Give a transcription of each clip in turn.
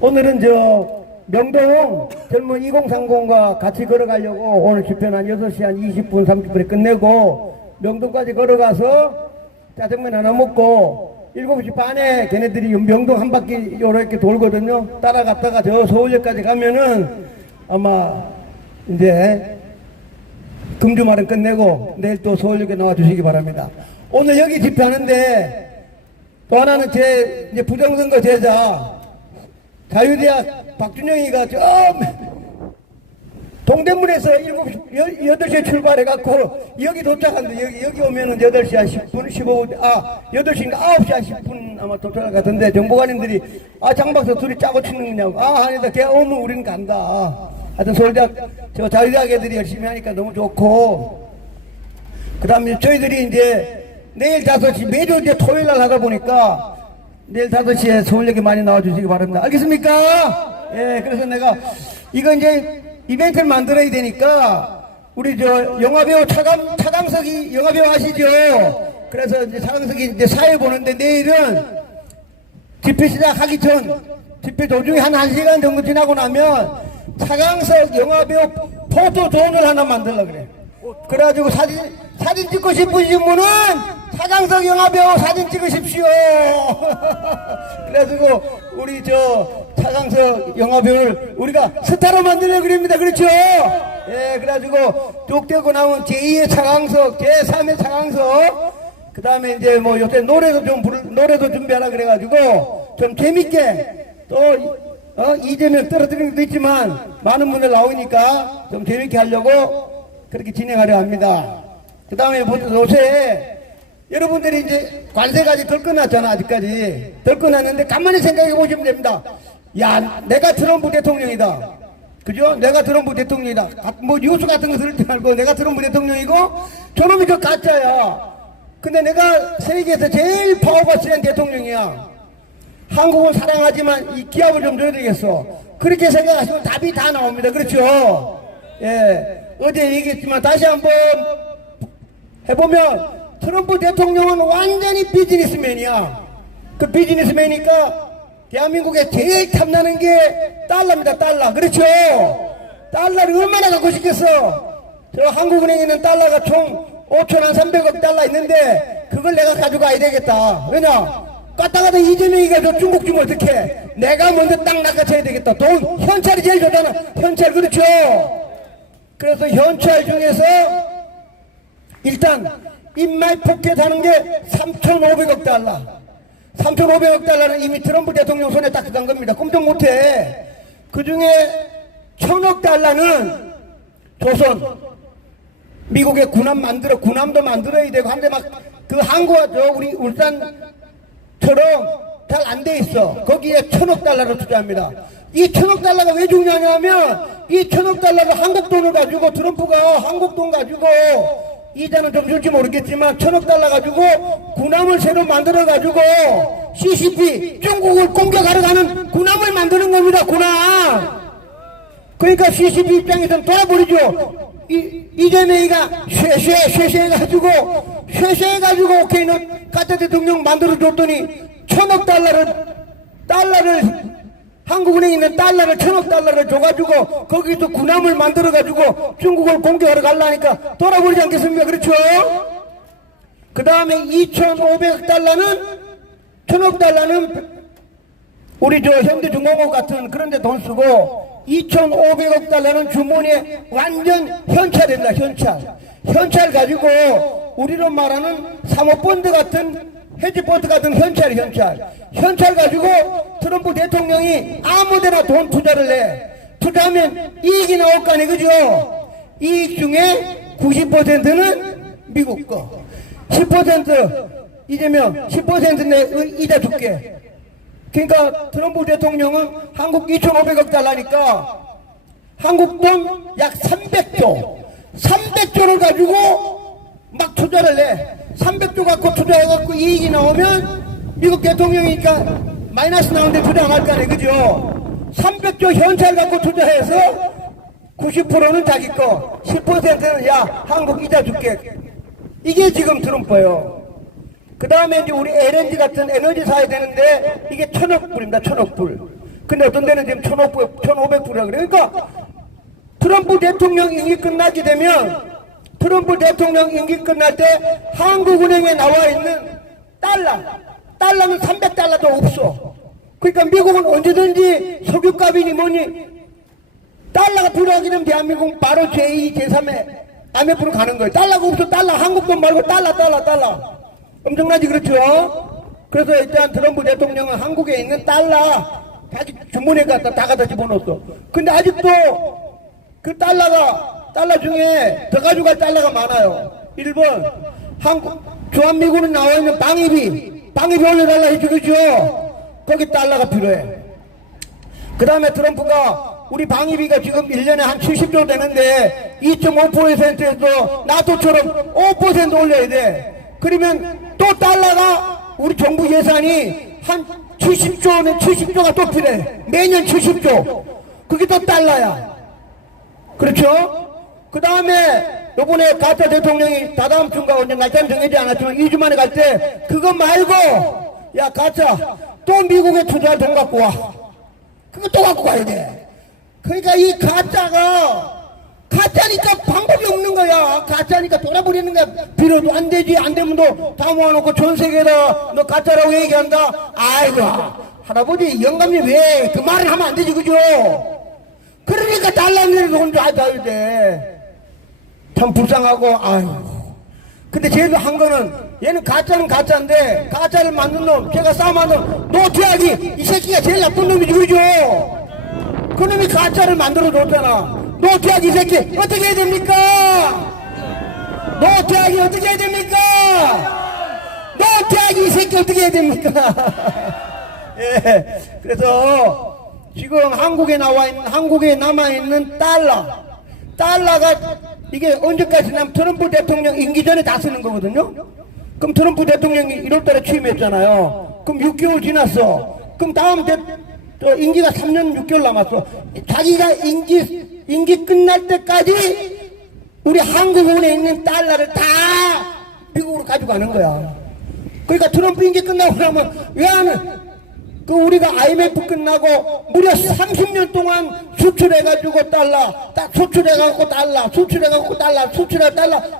오늘은 저 명동 젊은 2030과 같이 걸어가려고 오늘 집회는 한 6시 한 20분 30분에 끝내고 명동까지 걸어가서 짜장면 하나 먹고 7시 반에 걔네들이 명동 한 바퀴 이렇게 돌거든요. 따라갔다가 저 서울역까지 가면은 아마 이제 금주말은 끝내고 내일 또 서울역에 나와 주시기 바랍니다. 오늘 여기 집회하는데 또 하나는 제 이제 부정선거 제자 자유대학 박준영이가 저 동대문에서 8시에 출발해갖고 여기 도착하는데 여기 오면은 8시 한 10분, 15분, 8시인가 9시 한 10분 아마 도착할 것 같은데 정보관님들이 장박사 둘이 짜고 치는 거냐고. 아니다. 걔 오면 우리는 간다. 하여튼 서울대학, 저 자유대학 애들이 열심히 하니까 너무 좋고. 그 다음에 저희들이 이제 내일 5시, 매주 이제 토요일 날 하다 보니까 내일 5시에 서울역에 많이 나와주시기 바랍니다. 알겠습니까? 예, 그래서 내가 이거 이제 이벤트를 만들어야 되니까 우리 저 영화배우 차강석이 영화배우 아시죠? 그래서 이제 차강석이 이제 사회 보는데 내일은 집회 시작하기 전 집회 도중에 한 1시간 정도 지나고 나면 차강석 영화배우 포토존을 하나 만들려고 그래. 그래가지고 사진 찍고 싶으신 분은 차강석 영화배우 사진 찍으십시오. 그래가지고 우리 저 차강석 영화배우를 우리가 스타로 만들려고 그럽니다. 그렇죠? 예, 그래가지고 쭉 되고 나면 제2의 차강석, 제3의 차강석, 그 다음에 이제 뭐 요새 노래도 준비하라 그래가지고 좀 재밌게 또 이재명 떨어뜨리는 것도 있지만 많은 분들 나오니까 좀 재밌게 하려고 그렇게 진행하려 합니다. 그 다음에 요새 여러분들이 이제 관세가 아직 덜 끝났잖아. 아직까지 덜 끝났는데 가만히 생각해 보시면 됩니다. 야, 내가 트럼프 대통령이다. 그죠? 내가 트럼프 대통령이다. 뭐 뉴스 같은 거 들을 줄 알고 내가 트럼프 대통령이고 저놈이 저 가짜야. 근데 내가 세계에서 제일 파워가 센 대통령이야. 한국을 사랑하지만 이 기합을 좀 줘야 되겠어. 그렇게 생각하시면 답이 다 나옵니다. 그렇죠? 예. 어제 얘기했지만 다시 한번 해보면 트럼프 대통령은 완전히 비즈니스맨이야. 그 비즈니스맨이니까 대한민국에 제일 탐나는 게 달러입니다. 달러. 그렇죠? 달러를 얼마나 갖고 싶겠어? 저 한국은행에 있는 달러가 총 5,300억 달러 있는데 그걸 내가 가져가야 되겠다. 왜냐? 갔다가도 이재명이가 저 중국 주면 어떡해? 내가 먼저 딱 낚아쳐야 되겠다. 돈, 현찰이 제일 좋잖아. 현찰. 그렇죠? 그래서 현찰 중에서 일단 인마이 포켓 하는 게 3,500억 달러. 3,500억 달러는 이미 트럼프 대통령 손에 딱 들어간 겁니다. 꿈도 못해. 그 중에 1,000억 달러는 조선. 미국의 군함도 만들어야 되고 한데 막 그 항구가 저 우리 울산처럼 잘 안 돼 있어. 거기에 1,000억 달러를 투자합니다. 이 1,000억 달러가 왜 중요하냐면 이 1,000억 달러를 한국 돈을 가지고 트럼프가 한국 돈 가지고 이자는 좀 줄지 모르겠지만 1,000억 달러 가지고 군함을 새로 만들어 가지고 CCP 중국을 공격하러 가는 군함을 만드는 겁니다. 군함. 그러니까 CCP 입장에서는 돌아버리죠. 이재명이가 쉐쉐해가지고 오케이 너 가짜 대통령 만들어 줬더니 1,000억 달러를 한국은행에 있는 달러를 1,000억 달러를 줘가지고 거기서 군함을 만들어가지고 중국을 공격하러 가려니까 돌아버리지 않겠습니까? 그렇죠? 그 다음에 2,500억 달러는 1,000억 달러는 우리 저 현대중공업 같은 그런 데 돈 쓰고 2,500억 달러는 주머니에 완전 현찰입니다. 현찰 가지고 우리로 말하는 사모펀드 같은 헤지펀드 같은 현찰 가지고 트럼프 대통령이 아무데나 돈 투자를 해. 투자하면 이익이 나올 거 아니에요. 그죠? 이익 중에 90%는 미국 거. 10% 이재명 10% 이자 줄게. 그러니까 트럼프 대통령은 한국 2,500억 달러니까 한국 돈 약 300조를 가지고 막 투자를 해. 300조 갖고 투자해갖고 이익이 나오면 미국 대통령이니까 마이너스 나오는데 투자 안 할 거 아니에요. 그죠? 300조 현찰 갖고 투자해서 90%는 자기 거, 10%는 야 한국 이자 줄게. 이게 지금 트럼프예요. 그 다음에 이제 우리 LNG 같은 에너지 사야 되는데 이게 1,000억 불입니다. 1,000억 불. 근데 어떤 데는 지금 1,500불이라 그래. 그러니까 트럼프 대통령 임기 끝나게 되면, 트럼프 대통령 임기 끝날 때 한국은행에 나와 있는 달러는 300달러도 없어. 그러니까 미국은 언제든지 석유값이니 뭐니 달러가 필요하게 되면 대한민국은 바로 제2, 제3의 IMF로 가는 거예요. 달러가 없어. 한국 돈 말고 달러. 엄청나지, 그렇죠? 그래서 일단 트럼프 대통령은 한국에 있는 달러 자기 주머니에 다 갖다 집어넣었어. 근데 아직도 그 달러 중에 더 가져갈 달러가 많아요. 1번, 주한미군에 나와 있는 방위비 올려달라 해주겠죠? 거기 달러가 필요해. 그 다음에 트럼프가 우리 방위비가 지금 1년에 한 70조 되는데 2.5%에서 나토처럼 5% 올려야 돼. 그러면 또 달러가 우리 정부 예산이 한 70조가 또 필요해. 매년 70조. 그게 또 달러야. 그렇죠? 그 다음에 요번에 가짜 대통령이 다다음 주인가 언제 날짜는 정해지지 않았지만 2주 만에 갈 때 그거 말고 야 가짜 또 미국에 투자할 돈 갖고 와. 그거 또 갖고 가야 돼. 그러니까 이 가짜니까 방법이 없는 거야. 가짜니까 돌아버리는 거야. 빌어도 안 되지. 안 되면 너 다 모아놓고 전 세계에다 너 가짜라고 얘기한다. 아이고 할아버지 영감님 왜 그 말을 하면 안 되지, 그죠? 그러니까 달라는 돈 다 줘야 돼. 참 불쌍하고 아이고. 근데 제일 한 거는 얘는 가짜는 가짜인데 가짜를 만든 놈, 제가 싸움하는 노태악이 이 새끼가 제일 나쁜 놈이지, 그죠? 그놈이 가짜를 만들어 줬잖아. 노태악 이 새끼 어떻게 해야 됩니까? 노태악이 어떻게 해야 됩니까? 노태악이 이 새끼 어떻게 해야 됩니까? 예, 그래서 지금 한국에 남아있는 달러가 이게 언제까지 남 트럼프 대통령 임기 전에 다 쓰는 거거든요. 그럼 트럼프 대통령이 1월달에 취임했잖아요. 그럼 6개월 지났어. 그럼 다음 임기가 3년 6개월 남았어. 자기가 임기 끝날 때까지 우리 한국은행에 있는 달러를 다 미국으로 가져가는 거야. 그러니까 트럼프 임기 끝나고 나면 왜 하는? 그 우리가 IMF 끝나고 무려 30년 동안 수출해가지고 수출해갖고 달러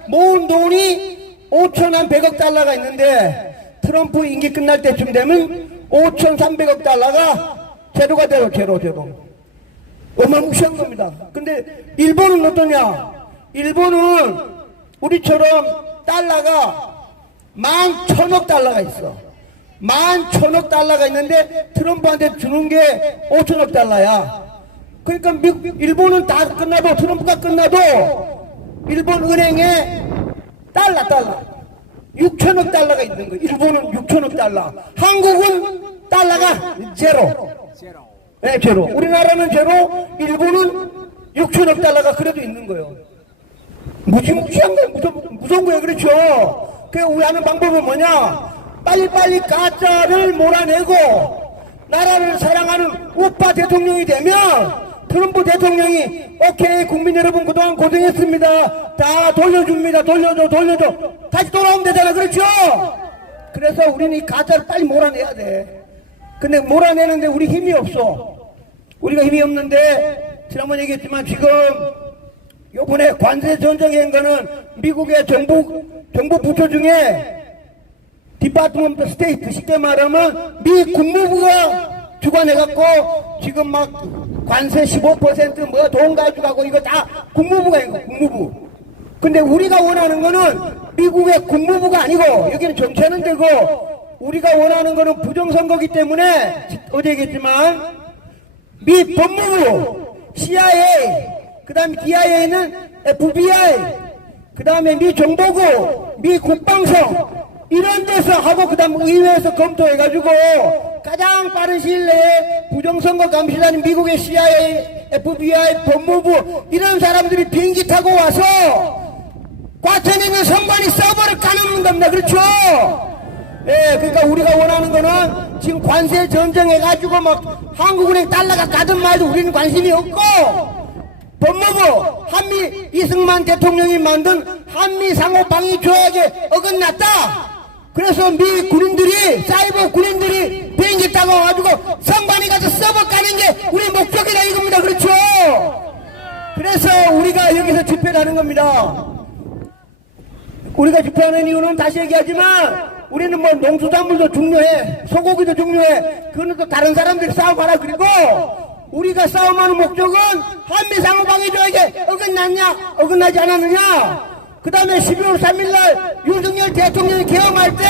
모은 돈이 5,100억 달러가 있는데 트럼프 임기 끝날 때쯤 되면 5,300억 달러가 제로가 돼요. 제로. 어마무시한 겁니다. 근데 일본은 어떠냐? 일본은 우리처럼 달러가 11,000억 달러가 있어. 11,000억 달러가 있는데 트럼프한테 주는 게 5천억 달러야. 그러니까 일본은 다 끝나도 트럼프가 끝나도 일본 은행에 달러 6천억 달러가 있는 거야. 일본은 6천억 달러. 한국은 달러가 제로. 네, 제로. 우리나라는 제로, 일본은 6천억 달러가 그래도 있는 거예요. 무시무시한 거예요. 무서운 거예요. 그렇죠? 그래서 우리 하는 방법은 뭐냐? 빨리빨리 가짜를 몰아내고 나라를 사랑하는 우파 대통령이 되면 트럼프 대통령이 오케이 국민 여러분 그동안 고생했습니다. 다 돌려줍니다. 돌려줘. 다시 돌아오면 되잖아. 그렇죠? 그래서 우리는 이 가짜를 빨리 몰아내야 돼. 근데 몰아내는데 우리 힘이 없어. 우리가 힘이 없는데 지난번에 얘기했지만 지금 요번에 관세 전쟁한 거는 미국의 정부 부처 중에 디파트먼트 스테이트 쉽게 말하면 미 국무부가 주관해갖고 지금 막 관세 15% 뭐 돈 가져가고 이거 다 국무부가 이거 국무부. 근데 우리가 원하는 거는 미국의 국무부가 아니고 여기는 정치하는 데고 우리가 원하는 거는 부정선거기 때문에 어제 얘기했지만 미 법무부, CIA, 그 다음에 DIA는 FBI, 그 다음에 미 정보국, 미 국방성 이런 데서 하고 그 다음 의회에서 검토해가지고 가장 빠른 시일 내에 부정선거 감시단인 미국의 CIA, FBI, 법무부 이런 사람들이 비행기 타고 와서 과천에 있는 선관위 서버를 까놓는 겁니다. 그렇죠? 예, 그러니까 우리가 원하는 거는 지금 관세 전쟁해가지고 막 한국은행 달러가 가든 말도 우리는 관심이 없고 법무부 한미 이승만 대통령이 만든 한미 상호 방위 조약에 어긋났다. 그래서 미 군인들이 사이버 군인들이 비행기 타고 와가지고 선관위 가서 서버 까는 하는 게 우리 목적이다 이겁니다. 그렇죠? 그래서 우리가 여기서 집회를 하는 겁니다. 우리가 집회하는 이유는 다시 얘기하지만 우리는 뭐 농수산물도 중요해, 소고기도 중요해. 그거는 또 다른 사람들이 싸움하라. 그리고 우리가 싸움하는 목적은 한미상호방위조약에 어긋났냐 어긋나지 않았느냐. 그 다음에 12월 3일날 윤석열 대통령이 개엄할 때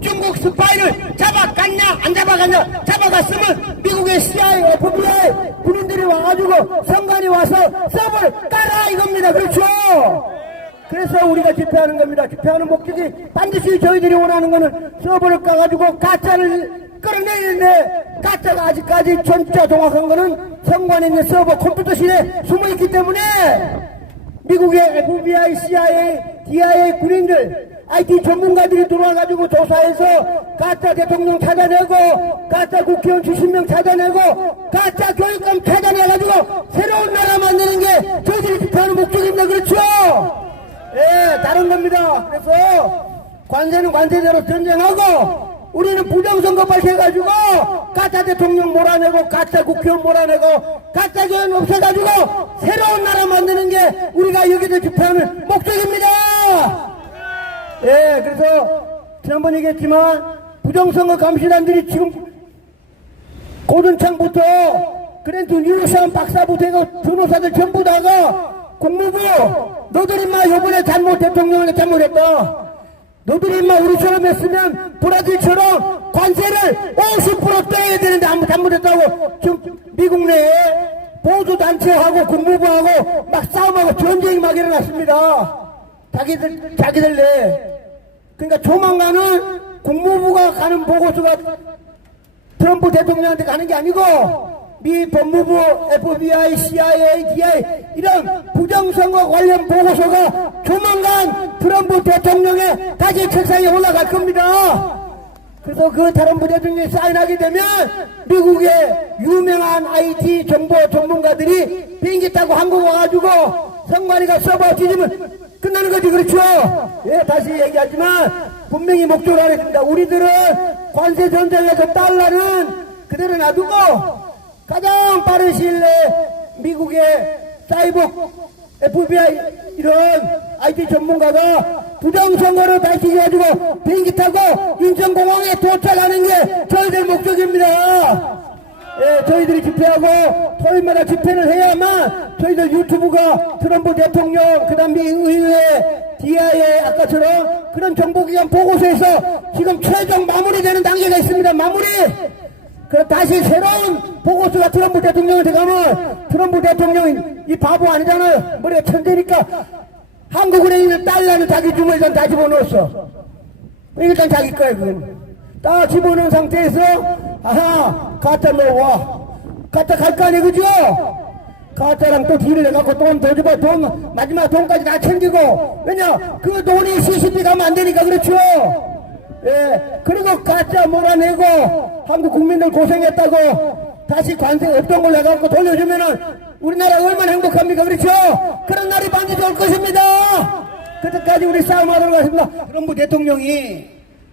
중국 스파이를 잡아갔냐 안 잡아갔냐. 잡아갔으면 미국의 CIA, FBI 군인들이 와가지고 선관이 와서 서버를 깔아 이겁니다. 그렇죠? 그래서 우리가 집회하는 겁니다. 집회하는 목적이 반드시 저희들이 원하는 거는 서버를 까가지고 가짜를 끌어내리는데, 가짜가 아직까지 진짜 정확한 거는 선관에 있는 서버 컴퓨터실에 숨어있기 때문에 미국의 FBI, CIA, DIA 군인들, IT 전문가들이 들어와가지고 조사해서 가짜 대통령 찾아내고 가짜 국회의원 70명 찾아내고 가짜 교육감 찾아내가지고 새로운 나라 만드는 게 저희들이 집회하는 목적입니다. 그렇죠? 예, 다른 겁니다. 그래서 관세는 관세대로 전쟁하고 우리는 부정선거 발표해가지고 가짜 대통령 몰아내고 가짜 국회의원 몰아내고 가짜 교원 없애가지고 새로운 나라 만드는 게 우리가 여기서 집회하는 목적입니다. 예, 그래서 지난번 얘기했지만 부정선거 감시단들이 지금 고든창부터 그랜트 뉴욕산 박사부터 해서 변호사들 전부 다가 국무부 너들 인마 요번에 대통령을 잘못했다. 너들 인마 우리처럼 했으면 브라질처럼 관세를 50% 떼야 되는데 아무 잘못했다고 지금 미국 내에 보수단체하고 국무부하고 막 싸움하고 전쟁이 막 일어났습니다. 자기들 내. 그러니까 조만간은 국무부가 가는 보고서가 트럼프 대통령한테 가는 게 아니고 미 법무부, FBI, CIA, DI 이런 부정선거 관련 보고서가 조만간 트럼프 대통령의 다시 책상에 올라갈 겁니다. 그래서 그 트럼프 대통령이 사인하게 되면 미국의 유명한 IT 정보 전문가들이 비행기 타고 한국 와가지고 선관위가 서버 뒤지면 끝나는 거지. 그렇죠? 예, 다시 얘기하지만 분명히 목적을 하겠습니다. 우리들은 관세 전쟁에서 달러는 그대로 놔두고 가장 빠른 시일 내에 미국의 사이버 FBI 이런 IT 전문가가 부정선거를 밝히셔가지고 비행기 타고 인천공항에 도착하는 게 저희들 목적입니다. 예, 저희들이 집회하고 토요일마다 집회를 해야만 저희들 유튜브가 트럼프 대통령 그 다음 미 의회 DIA 아까처럼 그런 정보기관 보고서에서 지금 최종 마무리되는 단계가 있습니다. 마무리. 그럼 다시 새로운 보고서가 트럼프 대통령한테 가면 트럼프 대통령이 이 바보 아니잖아요. 머리가 천재니까 한국은행에 있는 달러는 자기 주머니에 다 집어넣었어. 일단 자기 거야 그건. 다 집어넣은 상태에서 아하 가짜 넣어와. 가짜 갈 거 아니야 그죠? 가짜랑 또 딜을 해갖고 돈 더 줘봐. 돈 마지막 돈까지 다 챙기고. 왜냐 그 돈이 CCP 가면 안 되니까. 그렇죠? 예, 그리고 가짜 몰아내고 한국 국민들 고생했다고 다시 관세 없던 걸 내갖고 돌려주면은 우리나라 얼마나 행복합니까? 그렇죠? 그런 날이 반드시 올 것입니다. 그때까지 우리 싸움하도록 하겠습니다. 트럼프 대통령이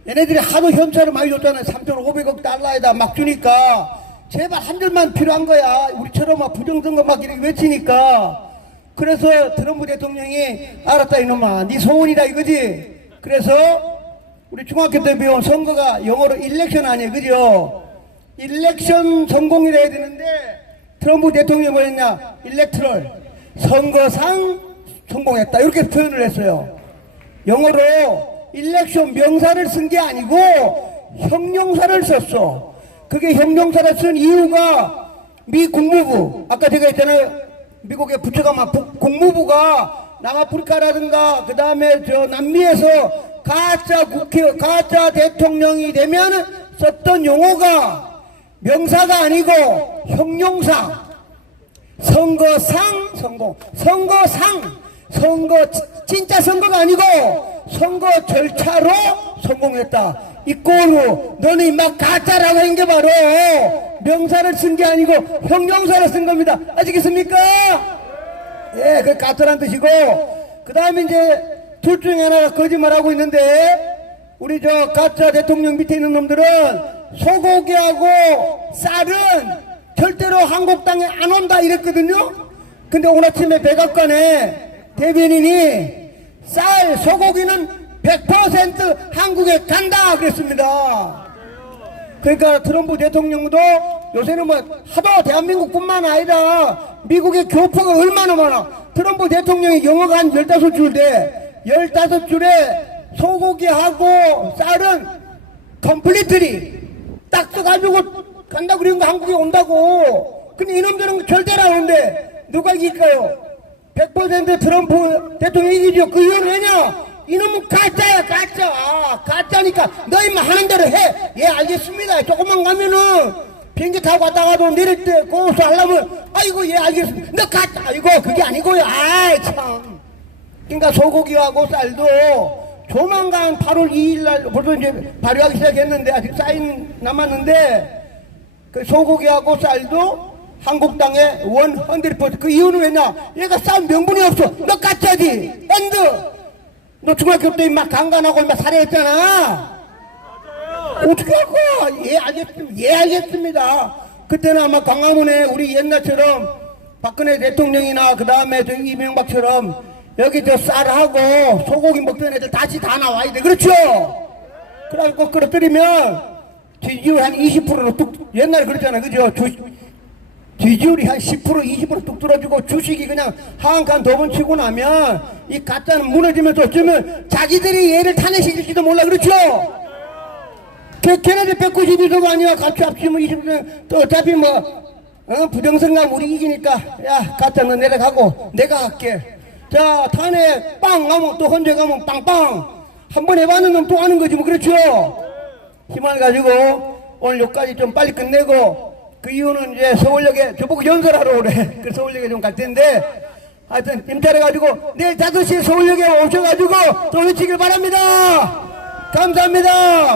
얘네들이 하도 현찰을 많이 줬잖아요. 3,500억 달러에다 막 주니까 제발 한 줄만 필요한 거야. 우리처럼 막 부정선거 막 이렇게 외치니까. 그래서 트럼프 대통령이 알았다 이놈아 네 소원이다 이거지. 그래서 우리 중학교 때 배운 선거가 영어로 일렉션 아니에요. 그죠? 일렉션 성공이라 해야 되는데 트럼프 대통령이 뭐였냐? 일렉트럴 선거상 성공했다. 이렇게 표현을 했어요. 영어로 일렉션 명사를 쓴 게 아니고 형용사를 썼어. 그게 형용사를 쓴 이유가 미 국무부 아까 제가 했잖아요. 미국의 부처가 막 국무부가 남아프리카라든가 그 다음에 저 남미에서 가짜 대통령이 되면 썼던 용어가 명사가 아니고 형용사. 선거상 성공. 선거 진짜 선거가 아니고 선거 절차로 성공했다. 이 꼴로 너는 막 가짜라고 한 게 바로 명사를 쓴 게 아니고 형용사를 쓴 겁니다. 아시겠습니까? 예, 그 가짜란 뜻이고 그 다음에 이제 둘 중에 하나가 거짓말하고 있는데 우리 저 가짜 대통령 밑에 있는 놈들은 소고기하고 쌀은 절대로 한국당에 안 온다 이랬거든요. 근데 오늘 아침에 백악관에 대변인이 쌀, 소고기는 100% 한국에 간다 그랬습니다. 그러니까 트럼프 대통령도 요새는 뭐 하도 대한민국뿐만 아니라 미국의 교포가 얼마나 많아. 트럼프 대통령이 영어가 한 15줄인데 15줄에 소고기하고 쌀은 컴플리트리 딱 써가지고 간다 그러니까 한국에 온다고. 근데 이놈들은 절대로 안 오는데 누가 이길까요? 100% 트럼프 대통령이 이기죠. 그 이유는 왜냐? 이놈은 가짜야, 가짜. 가짜니까 너희만 하는 대로 해. 예, 알겠습니다. 조금만 가면은 비행기 타고 갔다 가도 내릴 때 고수 하려면 아이고, 예, 알겠습니다. 너 가짜. 아이고, 그게 아니고요. 아이, 참. 그러니까 소고기하고 쌀도 조만간 8월 2일 날 벌써 이제 발효하기 시작했는데 아직 사인 남았는데 그 소고기하고 쌀도 한국당의 100%. 그 이유는 왜냐? 얘가 싸움 명분이 없어. 너 가짜지. 엔드. 너 중학교 때 막 강간하고 막 살해했잖아. 어떻게 할 거야? 예, 알겠습니다. 예, 알겠습니다. 그때는 아마 광화문에 우리 옛날처럼 박근혜 대통령이나 그 다음에 저 이명박처럼 여기 저 쌀하고 소고기 먹던 애들 다시 다 나와야 돼. 그렇죠? 그래갖고 끌어들이면 지지율 한 20%로 뚝, 옛날에 그랬잖아. 그죠? 지지율이 한 10% 20% 뚝 떨어지고 주식이 그냥 하한칸 더 번 치고 나면 이 가짜는 무너지면서 어쩌면 자기들이 얘를 탄핵시킬지도 몰라. 그렇죠? 걔네들 192도가 아니야. 같이 합치면 20%. 또 어차피 뭐 부정선감 우리 이기니까 야 가짜 너 내려가고 내가 할게. 자 탄핵 빵 하면 또 헌재 가면 빵빵. 한 번 해봤는 놈 또 하는 거지 뭐. 그렇죠? 힘을 가지고 오늘 여기까지 좀 빨리 끝내고 그 이유는 이제 서울역에 저보고 연설하러 오래. 그 서울역에 좀 갈 텐데 하여튼 임차해가지고 내일 5시에 서울역에 오셔가지고 또 외치길 바랍니다. 감사합니다.